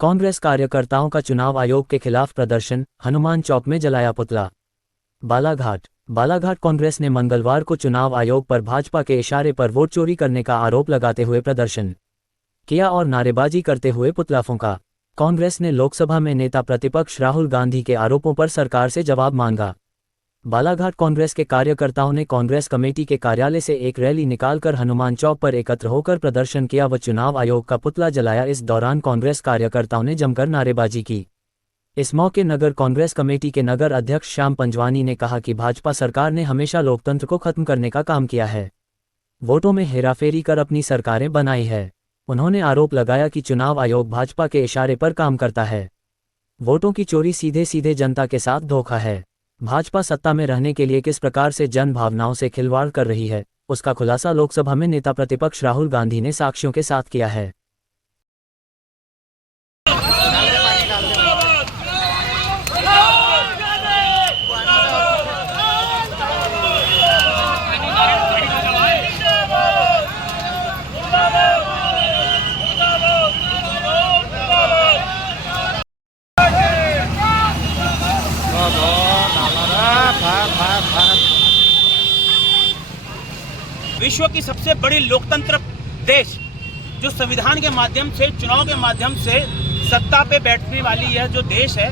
कांग्रेस कार्यकर्ताओं का चुनाव आयोग के खिलाफ प्रदर्शन, हनुमान चौक में जलाया पुतला। बालाघाट कांग्रेस ने मंगलवार को चुनाव आयोग पर भाजपा के इशारे पर वोट चोरी करने का आरोप लगाते हुए प्रदर्शन किया और नारेबाजी करते हुए पुतला फूंका। कांग्रेस ने लोकसभा में नेता प्रतिपक्ष राहुल गांधी के आरोपों पर सरकार से जवाब मांगा। बालाघाट कांग्रेस के कार्यकर्ताओं ने कांग्रेस कमेटी के कार्यालय से एक रैली निकालकर हनुमान चौक पर एकत्र होकर प्रदर्शन किया व चुनाव आयोग का पुतला जलाया। इस दौरान कांग्रेस कार्यकर्ताओं ने जमकर नारेबाजी की। इस मौके नगर कांग्रेस कमेटी के नगर अध्यक्ष श्याम पंजवानी ने कहा कि भाजपा सरकार ने हमेशा लोकतंत्र को खत्म करने का काम किया है, वोटों में हेराफेरी कर अपनी सरकारें बनाई है। उन्होंने आरोप लगाया कि चुनाव आयोग भाजपा के इशारे पर काम करता है। वोटों की चोरी सीधे सीधे जनता के साथ धोखा है। भाजपा सत्ता में रहने के लिए किस प्रकार से जन भावनाओं से खिलवाड़ कर रही है, उसका खुलासा लोकसभा में नेता प्रतिपक्ष राहुल गांधी ने साक्ष्यों के साथ किया है। विश्व की सबसे बड़ी लोकतंत्र देश, जो संविधान के माध्यम से, चुनाव के माध्यम से सत्ता पे बैठने वाली यह जो देश है,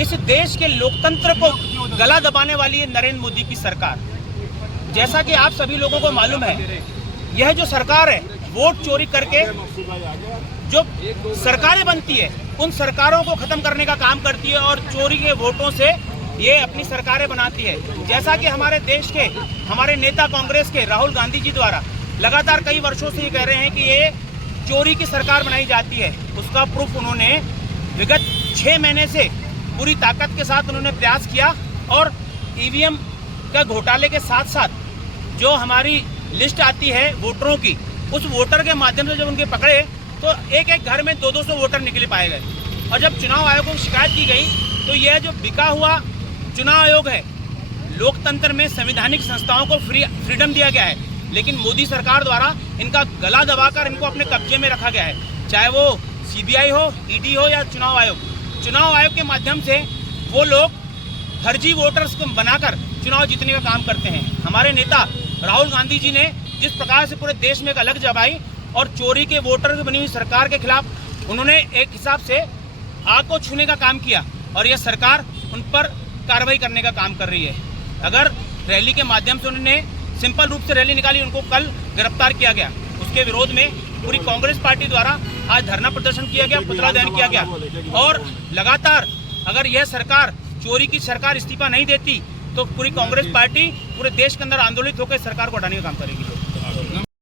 इस देश के लोकतंत्र को गला दबाने वाली है नरेंद्र मोदी की सरकार। जैसा कि आप सभी लोगों को मालूम है, यह जो सरकार है वोट चोरी करके जो सरकारें बनती है उन सरकारों को खत्म करने का काम करती है और चोरी के वोटों से ये अपनी सरकारें बनाती है। जैसा कि हमारे देश के हमारे नेता कांग्रेस के राहुल गांधी जी द्वारा लगातार कई वर्षों से ये कह रहे हैं कि ये चोरी की सरकार बनाई जाती है, उसका प्रूफ उन्होंने विगत 6 महीने से पूरी ताकत के साथ उन्होंने प्रयास किया और ईवीएम का घोटाले के साथ साथ जो हमारी लिस्ट आती है वोटरों की, उस वोटर के माध्यम से जब उनके पकड़े तो एक एक घर में 200 वोटर निकले पाए गए। और जब चुनाव आयोग को शिकायत की गई तो यह जो बिका हुआ चुनाव आयोग है, लोकतंत्र में संवैधानिक संस्थाओं को फ्रीडम दिया गया है, लेकिन मोदी सरकार द्वारा इनका गला दबाकर इनको अपने कब्जे में रखा गया है। चाहे वो सीबीआई हो, ईडी हो या चुनाव आयोग। चुनाव आयोग के माध्यम से वो लोग फर्जी वोटर्स को बनाकर चुनाव जीतने का काम करते हैं। हमारे नेता राहुल गांधी जी ने जिस प्रकार से पूरे देश में एक अलग जमाई और चोरी के वोटर की बनी हुई सरकार के खिलाफ उन्होंने एक हिसाब से आग को छूने का काम किया और यह सरकार उन पर कार्रवाई करने का काम कर रही है। अगर रैली के माध्यम से उन्होंने सिंपल रूप से रैली निकाली, उनको कल गिरफ्तार किया गया, उसके विरोध में पूरी कांग्रेस पार्टी द्वारा आज धरना प्रदर्शन किया गया, पुतला दहन किया गया। और लगातार अगर यह सरकार चोरी की सरकार इस्तीफा नहीं देती तो पूरी कांग्रेस पार्टी पूरे देश के अंदर आंदोलित होकर सरकार को हटाने का काम करेगी।